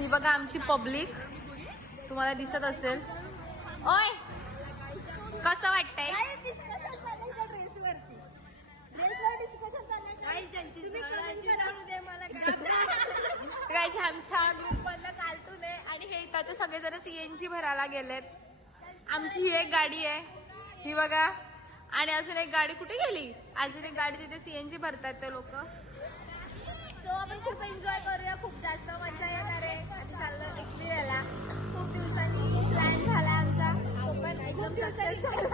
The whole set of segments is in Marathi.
ही बघा आमची पब्लिक, तुम्हाला दिसत असेल. ओय कसं वाटतंय? गाईज आमच्या ग्रुप मधलं कार्टून आहे आणि हे इथं ते सगळेजण सीएनजी भरायला गेलेत. आमची ही एक गाडी आहे, ही बघा. आणि अजून एक गाडी कुठे गेली? अजून एक गाडी तिथे सीएनजी भरतात ते लोक. सो आपण खूप एन्जॉय करूया, खूप जास्त मजा येणार आहे. आम्ही चाललो एकविराला. खूप दिवसांनी प्लॅन झाला आमचा, तो पण एकदम सक्सेस झाला.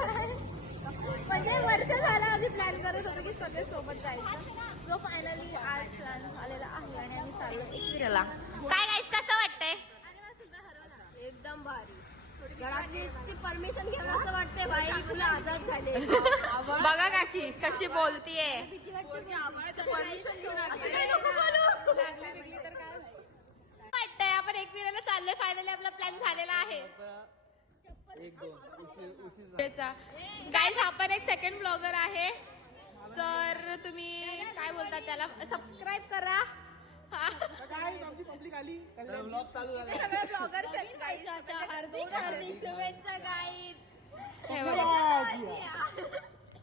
म्हणजे वर्ष झालं आम्ही प्लॅन करत होतो की सगळे सोबत जायचं. सो फायनली आज प्लॅन झालेला आहे आणि आम्ही चाललो एकविराला. काय गाईज कसं वाटतंय? एकदम भारी. घरातली परमिशन घ्यायला असं वाटतंय बाई तुला आजाद झाले. बघा काकी कशी बोलतीये. परमिशन घेऊन वाटतंय आपण एकविराला चाललोय. फायनली आपला प्लॅन झालेला आहे. गाईज आपण एक सेकंड ब्लॉगर आहे सर, तुम्ही काय बोलता त्याला, सबस्क्राईब करा.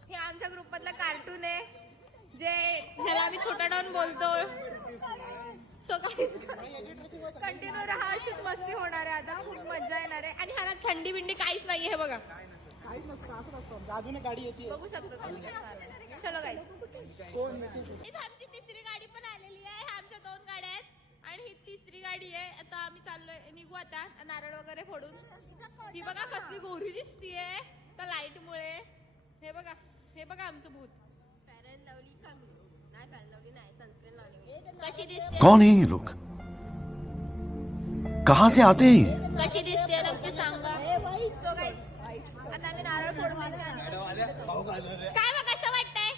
हे आमच्या ग्रुप मधलं कार्टून आहे ज्याला आम्ही छोटा डॉन बोलतो. सो गाईज कंटिन्यू राहा, अशीच मस्ती होणार आहे. आता खूप मजा येणार आहे. आणि ह्याला थंडी बिंडी काहीच नाहीये. हे बघा बघू शकतो तुम्ही. चलो गाईज, आमची तिसरी गाडी पण आलेली आहे. आमच्या 2 गाड्या आहेत आणि ही तिसरी गाडी आहे. आता आम्ही चाललोय, निघू आता नारळ वगैरे फोडून. ही बघा कसली गोरी दिसतीये त्या लाईट मुळे. हे बघा, हे बघा आमचं भूत. कशी दिसते? कौन है ये लोग? कहाँ से आते हैं? कशी दिसते नक्की सांगा. सो गाईज आता आम्ही नारळ फोडून. काय बघ कसं वाटतंय?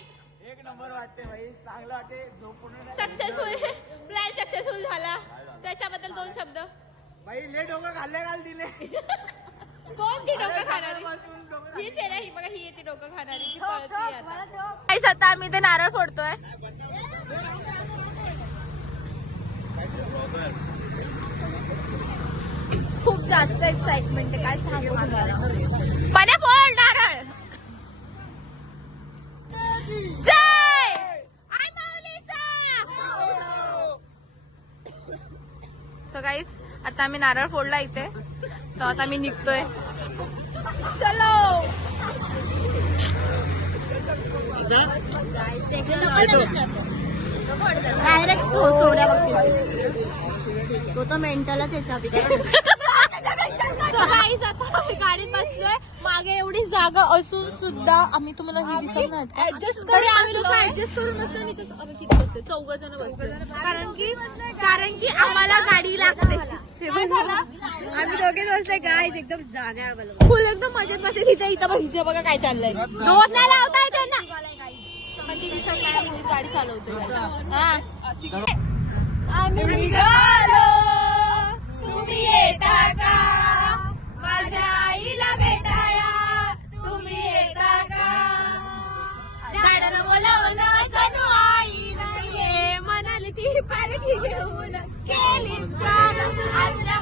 एक नंबर वाटते भाई, चांगलं वाटते. सक्सेसफुल प्लॅन सक्सेसफुल झाला. त्याच्याबद्दल 2 शब्द. भाई ले डोकं खाल्ले घाल दिले. कोण ती डोकं खाणारी? हीच आहे ना, ही बघा, ही येते डोकं खाणारी. ती पळती आता. आता आम्ही ते नारळ फोडतोय. खूप जास्त एक्साइटमेंट आहे, काय सांगू तुम्हाला. पाण्या फोड नारळ. जय आई माऊलीचा. सो गाईज आता आम्ही नारळ फोडला इथे. तर आता आम्ही निघतोय. चलो तो तर मेंटलच याचा. आता गाडीत बसलोय. मागे एवढी जागा असून सुद्धा आम्ही तुम्हाला ही दिसत नाही. तरी आम्ही लोक ऍडजस्ट करून बसलो. आम्ही किती बसते? 4 जण बसलो. कारण की आम्हाला गाडी लागते. आम्ही दोघे बसले काय एकदम जागा फुल एकदम मजेत बसले. तिथे इथे बघा काय चाललंय. रोड नाही लावताय त्यांना. ती दिसत नाही, मुली गाडी चालवतोय. आम्ही निघालो, तुम्ही येता का? माझ्या आईला भेटाया तुम्ही येता का? झाडाला बोलावलं जणू आईला ये म्हणाली ती पालखी घेऊन केली आमच्या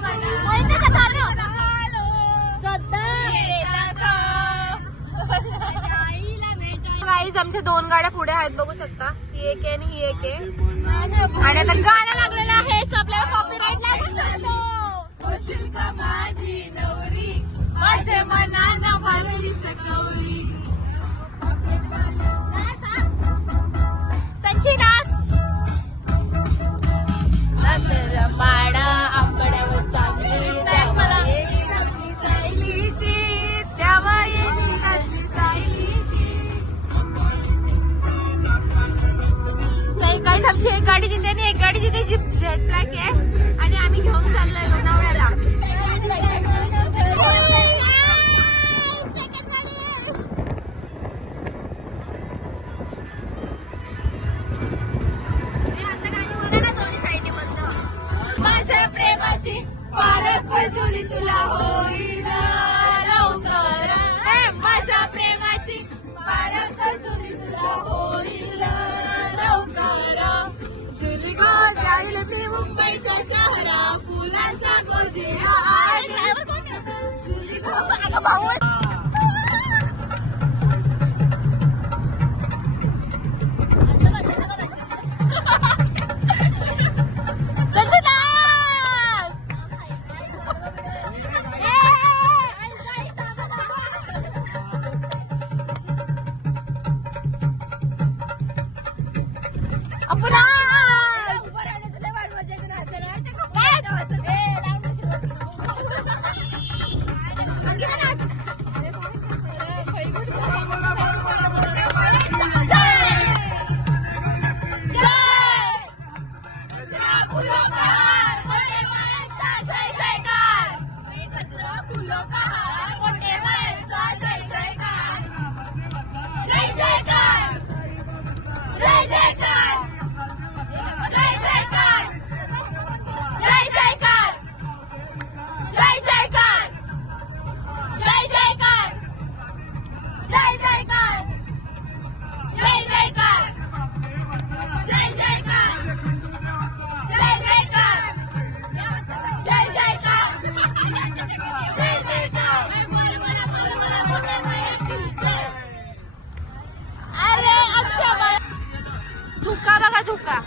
गाईज आमच्या 2 गाड्या पुढे आहेत, बघू शकता. ही एक आहे आणि ही एक आहे. आणि आता गाणं लागलेलं आहे. आपल्याला कॉपीराईट लागू शकतो. माझी नवरी माझ्या मनानं भरली सकवरी. संचिनाच माडा आंबड्यावर चांगली मला सायलीची त्यावा येते सायलीची. काही आमची एक गाडी तिथे आणि एक गाडी तिथे जीप झेड ट्रॅक आहे आणि आम्ही घेऊन चाललोय लोणावळ्याला. माझ्या प्रेमाची पारख जुरी तुला होईल लवकर. माझ्या प्रेमाची पारख जुरी तुला होईल लवकर. पाहिलं मी मुंबईचा शहरा फुलांचा गोजिरा ड्रायव्हर कोण आहे? भाऊ धुका बघा धुका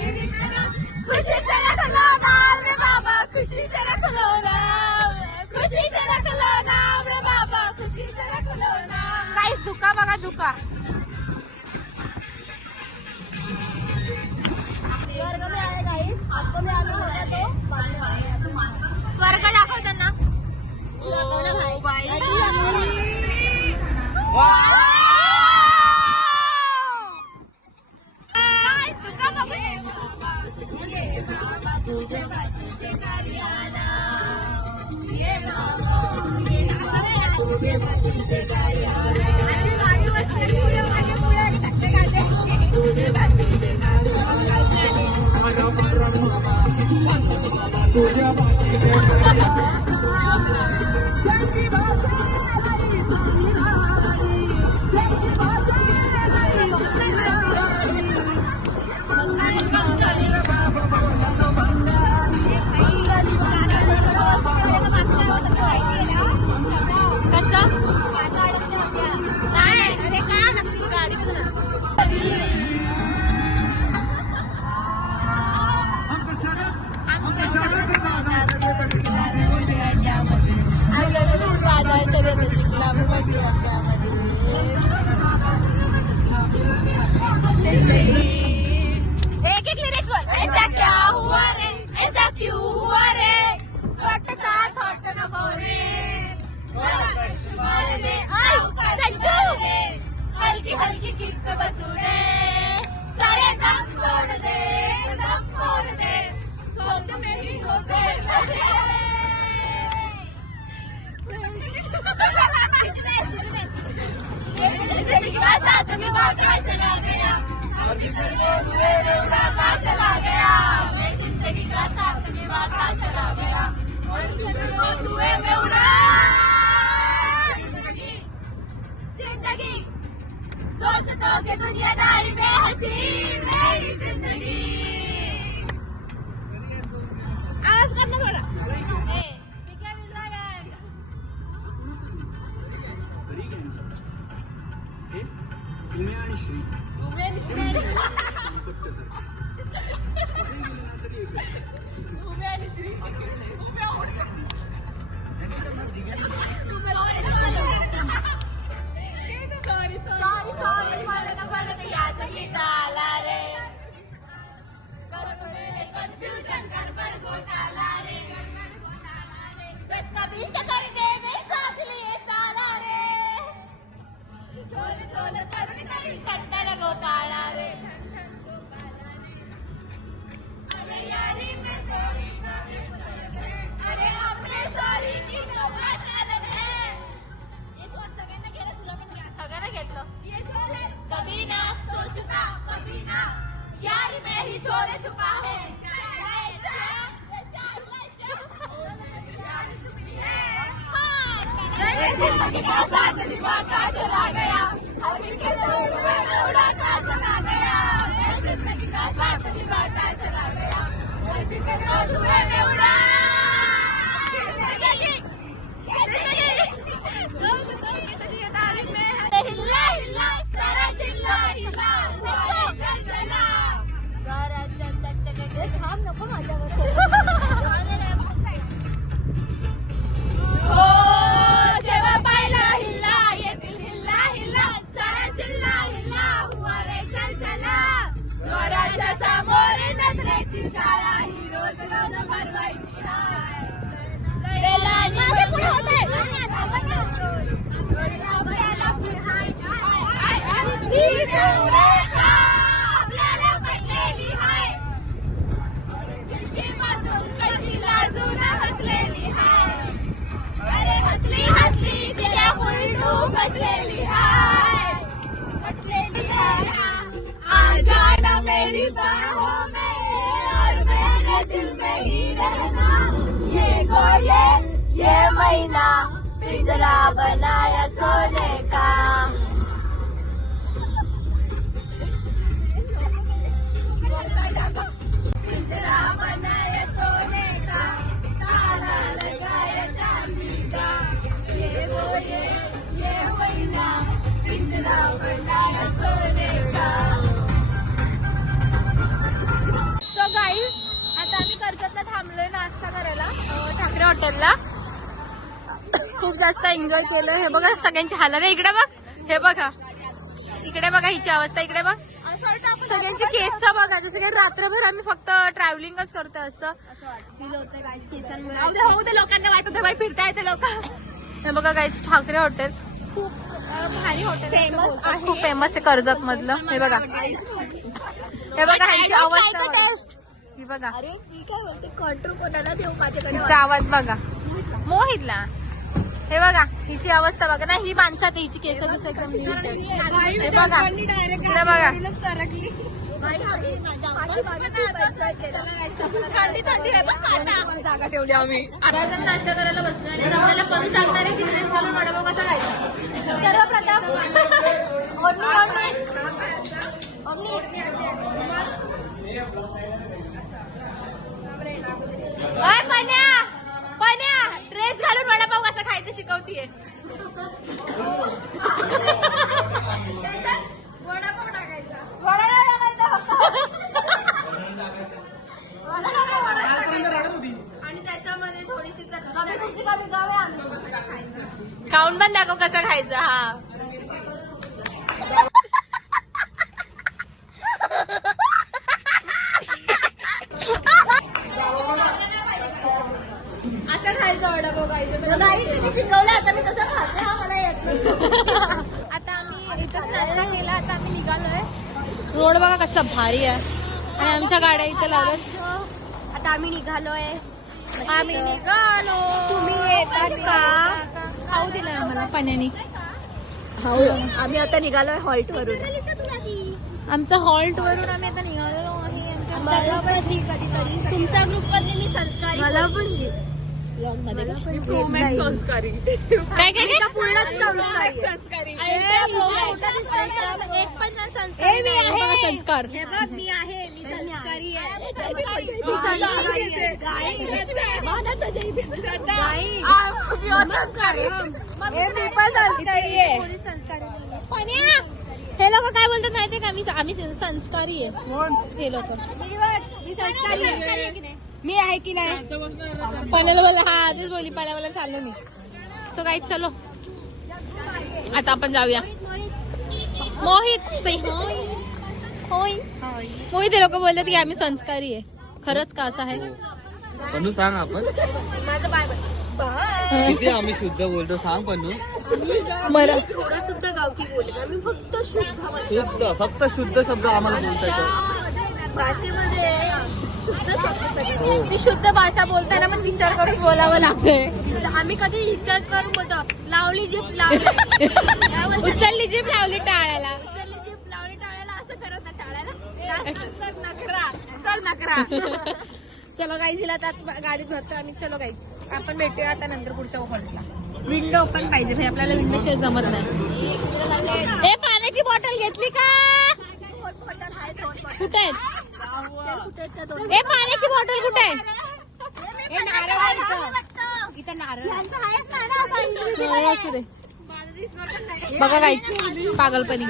खुशी से रख लो नाम रे बाबा खुशी से रख लो नाम खुशी से रख लो नाम रे बाबा खुशी से रख लो नाम काय धुका बघा धुका स्वर्ग दाखवताना हल्की हल्की किक बसू दे सारे दम छोड़ दे सोच में ही होते साथ में भागा चला गया चला गया मैं जिंदगी का साथ में भागा चला गया और धुएं में उड़ा जिंदगी दोस्तों के दुनियादारी में हंसी मेरी जिंदगी आवाज करना थोड़ा सगळ्यांना घेतलं चोर छुपा है जिंदगी का साथ दिमाग का चला गया उड़ा का चला गया जिंदगी का साथ दिमाग का चला गया धुएं में उड़ा हिल्ला हिल्ला सारा जिल्ला हिल्ला चल चला थांब नको माझ्यावर हो जेव्हा पाहिला हिल्ला ये दिल हिल्ला हिल्ला सारा जिल्हा हिल्ला हुआ रे चल चला जोराच्या समोर नजरेची शाळा ही रोज रोज भरवायची हाय आपल्याला पटलेली हाय खिडकीमधून कशी लाजून हसलेली हाय अरे हसली हसली तिला उलटू बसलेली हाय आ जाना मेरी बाहों में और मेरे दिल में ही रहना ये गोले ये महीना पिंजरा बनाया सोने का पिंजरा बनाया सोने का ताला लगाया चांदी का ये गोले ये महीना पिंजरा बनाया सोने का. सो गाईज आता आम्ही कर्जतला थांबलोय नाश्ता करायला ठाकरे हॉटेलला. खूप जास्त एन्जॉय केलं. हे बघा सगळ्यांची हालत आहे. इकडे बघ हे बघा इकडे बघा हिची अवस्था इकडे बघ सगळ्यांची केस बघा जसं काही रात्रभर आम्ही फक्त ट्रॅव्हलिंगच करतोय असं फील होतंय काय केसांमुळे होऊ दे लोकांना वाटत बाई फिरता येते लोक. हे बघा गाईज ठाकरे हॉटेल खूप भारी हॉटेल आहे. खूप फेमस आहे कर्जत मधलं. हे बघा हे बघा ह्यांची अवस्था बघा. ही बघा अरे मी काय म्हणते कंट्रोल कोणाला देऊ माझ्याकडे हिचा आवाज बघा मोहितला. हे बघा हिची अवस्था बघा ना. ही माणसात हिची केस बिस एकदम नीट आहे. हे बघा इकडे बघा जागा ठेवली आम्ही. आता नाश्ता करायला बसलो आणि आपल्याला पण सांगणार आहे की ड्रेस घालून वडापाव कसा खायचा. सर्वप्रथम पण्या ड्रेस घालून वडापाव कसा खायचं शिकवतीये. वडापाव टाकायचा आणि त्याच्यामध्ये थोडीशी खाऊन पण दाखव कसं खायचं. हा असं खायचं वडापाव खायचं. तुम्ही शिकवलं आता मी कसं खाते हा मला येत नाही. आता आम्ही इथंच नाश्ता केला. आता आम्ही निघालोय. रोड बघा कसा भारी आहे आणि आमच्या गाड्या इथे लावल्यात. आता आम्ही निघालोय. तुम्ही येतात का? खाऊ दिलं आम्हाला पाण्याने. हो आम्ही आता निघालोय हॉल्ट वरून. आमचं हॉल्ट वरून आम्ही आता निघालेलो आहे. तुमच्या ग्रुप मधले मी संस्कारी मला पण संस्कारी काय काय पूर्ण संस्कारी संस्कार. हे बघ मी आहे मी संस्कारी आहे. हे लोक काय बोलतात माहितीये का आम्ही संस्कारी आहे. हे लोक मी संस्कारी आहे. मी आहे की नाही. पण्याला बोला हा आधीच बोली पण्याला चाललो मी. सो गाईज चलो आता आपण जाऊया. मोहित मोहित हे लोक बोलतात की आम्ही संस्कारी आहे. खरंच का असं आहे. पन्नू सांग आपण माझं बाय किती आम्ही शुद्ध बोलतो सांग पन्नू. बरं थोडा सुद्धा गावठी बोलत आम्ही फक्त शुद्ध फक्त शुद्ध शब्द आम्हाला बोलता येतो. भाषेमध्ये शुद्धच असतं सगळं. ती शुद्ध भाषा बोलताना पण विचार करून बोलावं लागतंय. आम्ही कधी विचार करून बोलतो. लावली जीप लावली उचलली जीभ लावली टाळ्याला. उचलली जीप लावली टाळ्याला असं करत ना टाळ्याला नखरा कंट्रोल नकरा. चलो गाईज, हिला त्यात गाडीत भरतो आम्ही. चलो गाईज, आपण भेटूया आता नंतर पुढच्या हॉल्टला. विंडो ओपन पाहिजे भाई, आपल्याला विंडो शिवाय जमत नाही. ए, पाण्याची बॉटल घेतली का? कुठे आहे? ए, पाण्याची बॉटल कुठे आहे? इथं नारळ नारळ असू दे. बघा गाईज, पागलपणी.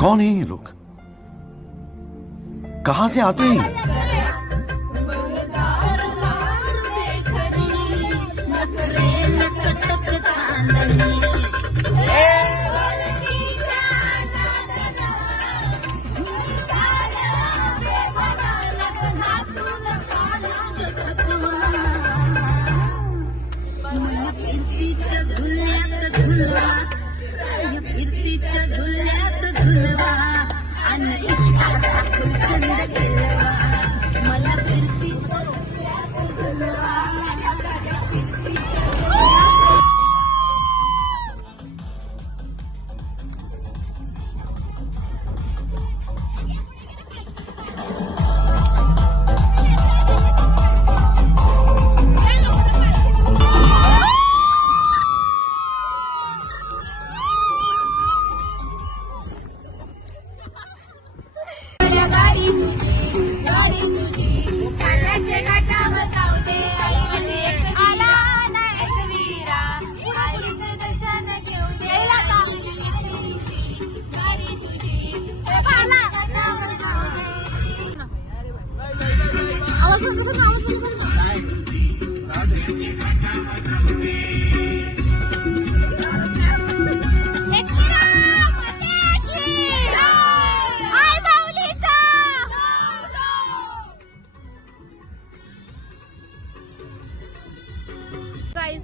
कौन है ये लोग? कहां से आते हैं?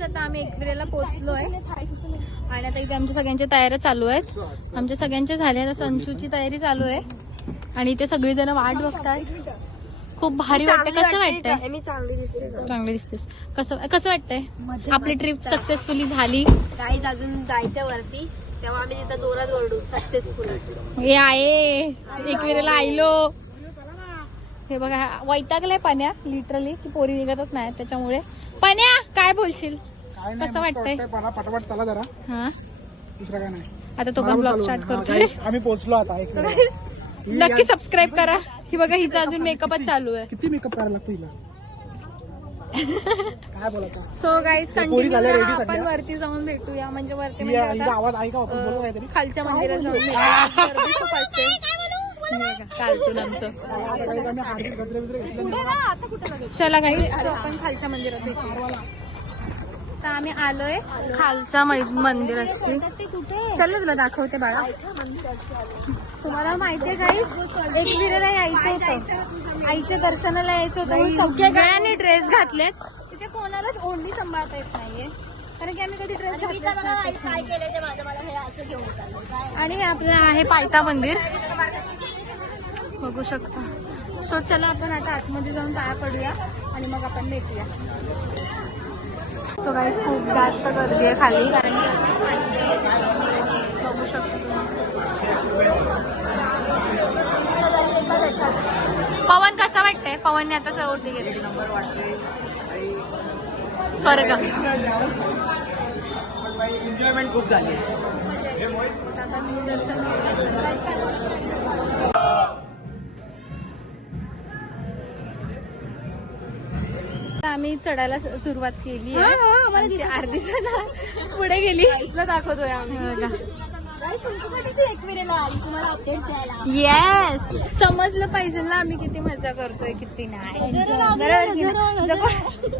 आता आम्ही एकविरेला पोहोचलोय आणि आता इथे आमच्या सगळ्यांच्या तयाऱ्या चालू आहेत. आमच्या सगळ्यांच्या झाल्या, आता संचूची तयारी चालू आहे आणि ते सगळी जण वाट बघतात. खूप भारी वाटतंय. कसं वाटतंय? मी चांगली दिसते. चांगली दिसतेस. कसं वाटतंय? आपली ट्रिप सक्सेसफुली झाली. काहीच अजून जायचं वरती, तेव्हा आम्ही तिथं जोरात ओरडू सक्सेसफुल. हे आहे एकविरेला आयलो. हे बघा, वैतागलाय पाण्या लिटरली की पोरी निघतच नाही त्याच्यामुळे. पाण्या, काय बोलशील? कसं वाटतंय? पटापट चला जरा. हा, दुसरं काय नाही. आता तो पण ब्लॉग स्टार्ट करतोय. आम्ही पोहोचलो आता. नक्की सबस्क्राईब करा. ही बघा, हिचा अजून मेकअपच चालू आहे. किती मेकअप करायला लागतो हिला? काय बोलायचं? सो गाईज, कंटिन्यू झाल्या ready आपण सध्या? वरती जाऊन भेटूया. म्हणजे वरती हिचा म्हणजे आवाज ऐका, आपण बोलू काहीतरी. खालच्या मंदिरात जाऊन भेटूया. गर्दी खूप असते. कार्टून आमचं. आम्ही हार्दिक गजरे बिजरे घेतले. चला गाईज, आपण खालच्या मंदिरात भेटूया. आता आम्ही आलोय खालच्या मंदिराशी. चल तुला दाखवते बाळा. तुम्हाला माहितीये गाईज, एकविरेला यायचं होतं, आईच्या दर्शनाला यायचं होतं. सगळ्यांनी ड्रेस घातलेत. तिथे कोणालाच ओढणी सांभाळता येत नाहीये, कारण की आम्ही कधी ड्रेस काय केलं ते माझं मला हे असं घेऊन चाललं. आणि हे आपलं आहे पायथा मंदिर, बघू शकता. सो चला आपण आता आतमध्ये जाऊन पाया पडूया आणि मग आपण भेटूया. सो गाईस, खूप जास्त गर्दी आहे खाली, कारण की बघू शकतो. पवन कसं वाटतंय? पवनने आता चौथी घेतली. स्वर्ग. एन्जॉयमेंट खूप झाली. दर्शन आम्ही चढायला सुरुवात केली आहे. आमची अर्धी जण पुढे गेली. दाखवतोय आम्ही. बघा. एकविरेला आली तुम्हाला अपडेट द्यायला. येस, समजलं पाहिजे ना आम्ही किती मजा करतोय किती नाही. बरोबर की नाही?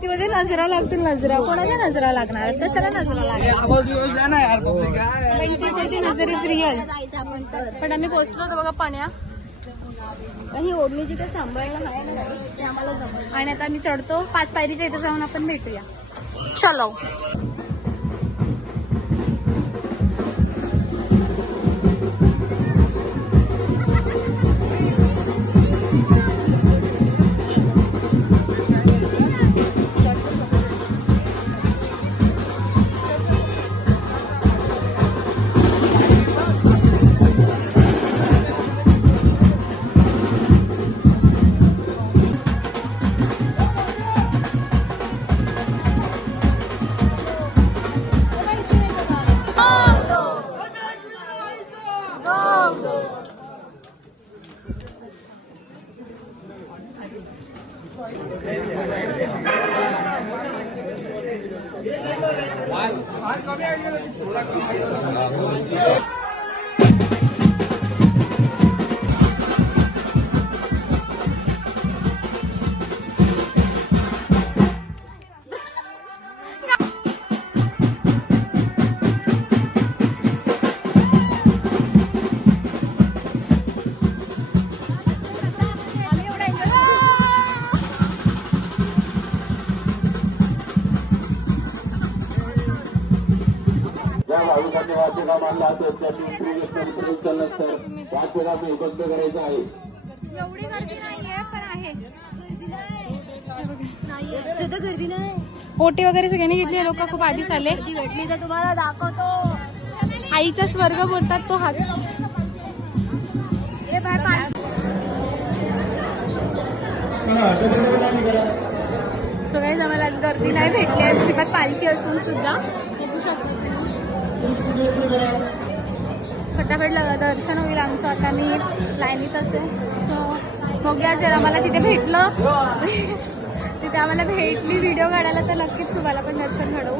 ती मध्ये नजरा लागतील. नजरा कोणाच्या नजरा लागणार? कशाला नजरा लागणार? पण ती नजर इज रिअल. जायचं आपण तर. पण आम्ही पोहोचलो होतो बघा पण्या. ही ओढणी जिथे सांभाळणं आहे ना ते आम्हाला जमलं. आणि आता आम्ही चढतो 5 पायरीच्या इथे जाऊन आपण भेटूया. चलो. भाविकांनी वाचेला मानला तर त्यांनी वाचेला एकत्र करायचं आहे. एवढी गर्दी नाहीये पण आहे. सुद्धा गर्दी नाही. ओटी वगैरे सगळ्यांनी घेतली. लोक खूप आधीच आले. गर्दी भेटली तर तुम्हाला दाखवतो. आईचा स्वर्ग बोलतात तो हाच. हे बाय पाय. सो गाईज आम्हाला आज गर्दी नाही भेटली अजिबात पालखी असून सुद्धा. बघू शकता फटाफट दर्शन होईल आमचं. आता मी लाईनीतच आहे. सो बघूया जर आम्हाला तिथे भेटलं तिथे आम्हाला भेटली व्हिडिओ काढायला तर नक्कीच तुम्हाला पण दर्शन घडवू.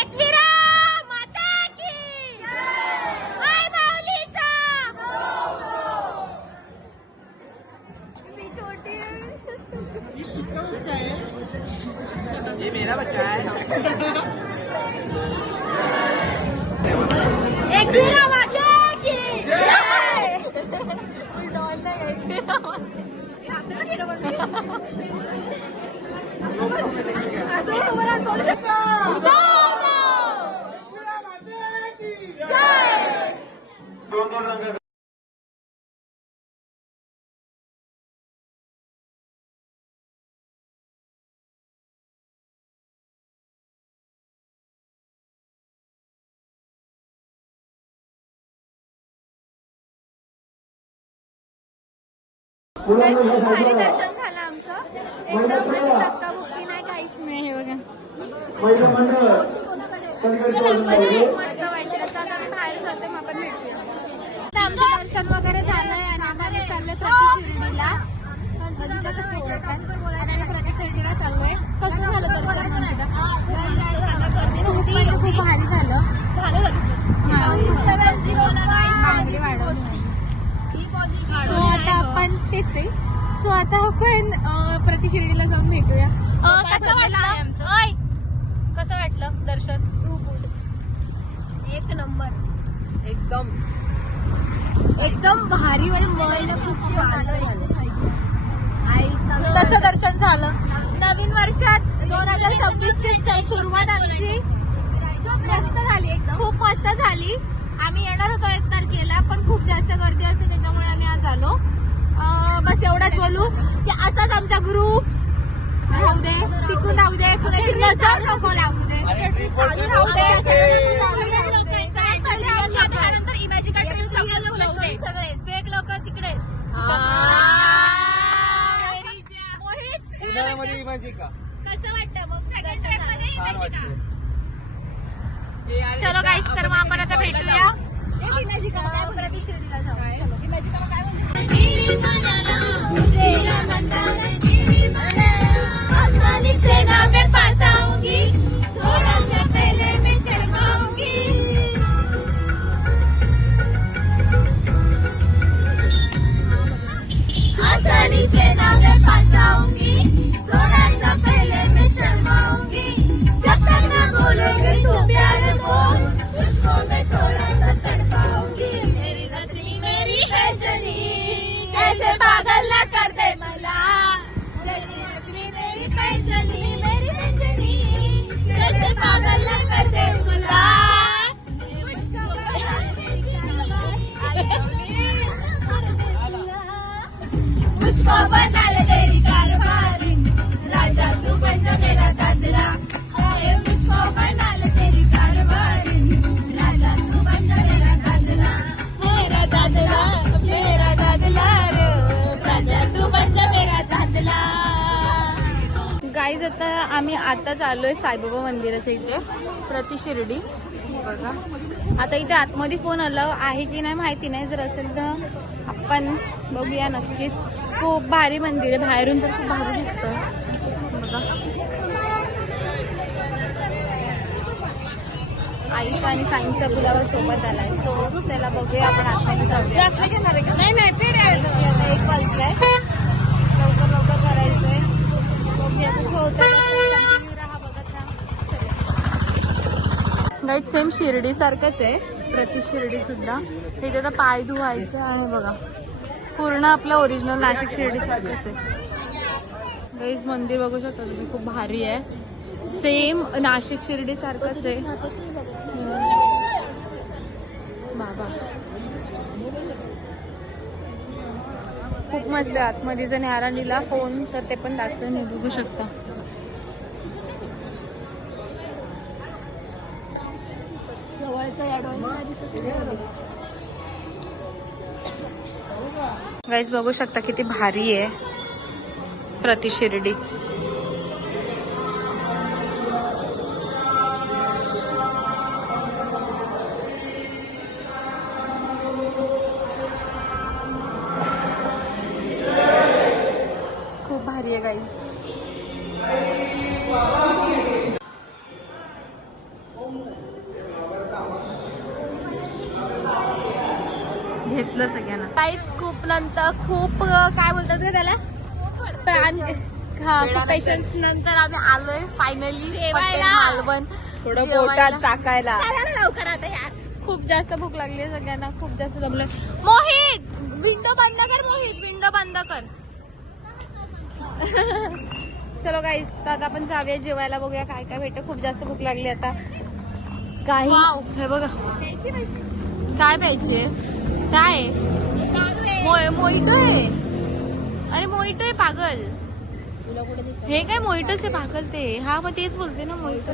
एकविरा माता की आई माऊलीचा. मी छोटी ये मेरा बच्चा है. एकविरा माता की भारी दर्शन झालं आमचं. एकदम म्हणजे धक्काबुक्की नाही काहीच नाही. हे बघा मस्त वाटलं. तर आम्ही बाहेर जाते मग आपण भेटूया. आमचं दर्शन वगैरे झालंय आणि आता आम्ही चाललोय प्रतिशिर्डीला. बघितलं कसं ओळखतात. आणि आम्ही प्रतिशिर्डीला चाललोय. कसं झालं दर्शन मंदिरात? खूप भारी झालं. बांगडी वाढवली. सो आता आपण तेच आहे. सो आता आपण प्रतिशिर्डीला जाऊन भेटूया. कसं वाटलं दर्शन? एक नंबर. एकदम भारी. म्हणजे मन खूप शांत झालं. तसं दर्शन झालं. नवीन वर्षात 2026ची सुरुवात आमची मस्त झाली. एकदम खूप मस्त झाली. आम्ही येणार होतो 1 तारखेला पण खूप जास्त गर्दी असते त्याच्यामुळे आम्ही आज आलो. बस एवढाच बोलू की असाच आमचा ग्रुप राहू दे, टिकून राहू दे, कुणाची नजर नको लागू दे. त्यानंतर इमॅजिका सगळे फेक लोक तिकडे. कसं वाटतं मग दर्शनाला? छान वाटते. चलो गाईस, तर मग आपण आता भेटूया. आसानी से ना मैं पास आऊंगी, थोड़ा सा पहले मैं शर्माऊंगी, जब तक ना बोलोगे तो प्यार को, तुझको मैं थोड़ा सा तड़पाऊंगी. मेरी रत्नी मेरी बेचनी, कैसे पागल ना कर दे मला. मेरी रत्नी मेरी बेचनी, मेरी बेचनी, कैसे पागल ना कर दे मला. मुझको बना ले तेरी कारवारी, राजा तू बन जा मेरा दादला. मुझको बना ले तेरी कारवारी, राजा तू बन जा मेरा दादला. मेरा दादला, मेरा दादला रे, राजा तू बन जा मेरा दादला. गाईज, आता आम्ही आताच आलोय साईबाबा मंदिराच्या इथे, प्रति शिर्डी. बघा आता इथे आतमध्ये फोन अलाव आहे की नाही माहिती नाही, जर असेल तर आपण बघूया नक्कीच. खूप भारी मंदिर आहे, बाहेरून तर खूप भारी दिसतं. बघा आईचा आणि साईंचा बुलावा सोबत आलाय. सो चला बघूया, आपण आतमध्ये जाऊया. आता 1 वाजलाय, लवकर लवकर करायचंय. बघूया कसं होतं. कंटिन्यू राहा, बघत राहा. गाईज, सेम शिर्डी सारखंच आहे, प्रति शिर्डी सुद्धा. इथे आता पाय धुवायचं आणि बघा पूर्ण आपलं ओरिजिनल नाशिक शिर्डी सारखंच आहे. गाईज, मंदिर बघू शकता तुम्ही, खूप भारी आहे. सेम नाशिक शिर्डी सारखंच आहे. बाबा खूप मस्त आहे. आतमध्ये जर न्यारा लिहिला फोन तर ते पण दाखवून हे बघू शकता. गाईज, बघू शकता किती भारी आहे प्रति शिर्डी. खूप भारी आहे गाईज. घेतलं सगळ्यांना. काहीच खूप नंतर खूप काय बोलतात ते त्याला, खूप पेशन्स नंतर आम्ही आलोय फायनली मालवण. थोडं जेवायला. पोटात टाकायला. लवकर आता यार, खूप जास्त भूक लागली आहे सगळ्यांना, खूप जास्त जमलंय. मोहित, विंडो बंद कर. मोहित, विंडो बंद कर. चलो गाईस, आता आपण जाऊया जेवायला, बघूया काय काय भेटतं. खूप जास्त भूक लागली आता. काही वाव, हे बघा काय प्यायचे, काय मोहितो आहे. अरे मोहितो आहे पागल. हे काय मोहितोच आहे पागल ते. हा मग तेच बोलते ना, मोहितो.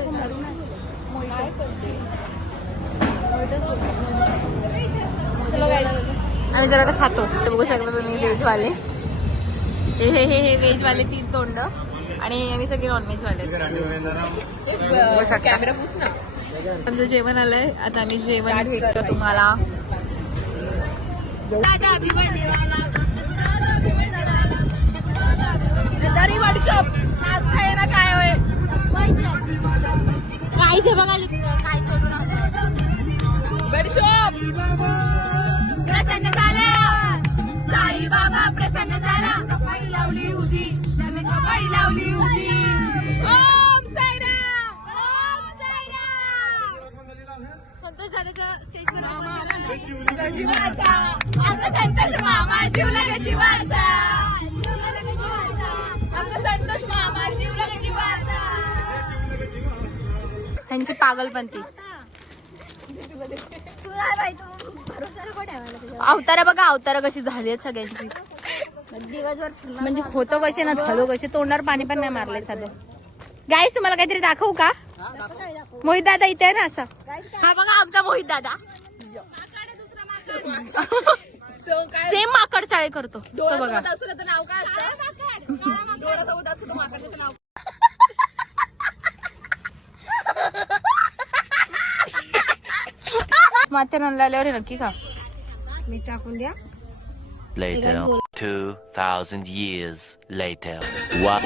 चलो गाईस, आम्ही जरा आता खातो. ते बघू शकता तुम्ही, व्हेजवाले. हे व्हेजवाले 3 तोंड आणि आम्ही सगळे नॉनव्हेज वाले. कॅमेरा पुस ना. आमचं जेवण आलंय, आता आम्ही जेवण भेटतो तुम्हाला. काय होय काय ते बघा, काय सोडून गडशोप. प्रसन्न झाला साई बाबा, प्रसन्न झाला. कपाळी लावली उदी, त्याने कपाळी लावली उदी. ओम साईराम, ओम साईराम. संतोष दादाच्या स्टेजवर आपला संतोष मामा जीवला ग जीवाचा. आपला संतोष मामा जीवला ग जीवाचा. त्यांची पागलपंती अवतारा बघा, अवतारा कशी झाली आहेत सगळ्यांची. दिवसभर म्हणजे होतं कसे ना झालो कसे, तोंडावर पाणी पण नाही मारलंय साधं. गाईस, तुम्हाला काहीतरी दाखवू का? मोहित दादा इथे आहे ना असं. हा बघा आमचा मोहित दादा. सेम माकड चाळे करतो तो बघा. नाव काय असतं? माथे नल्ला आल्यावर हे नक्की खा. मी टाकून द्या. Later, 2000 years later. What?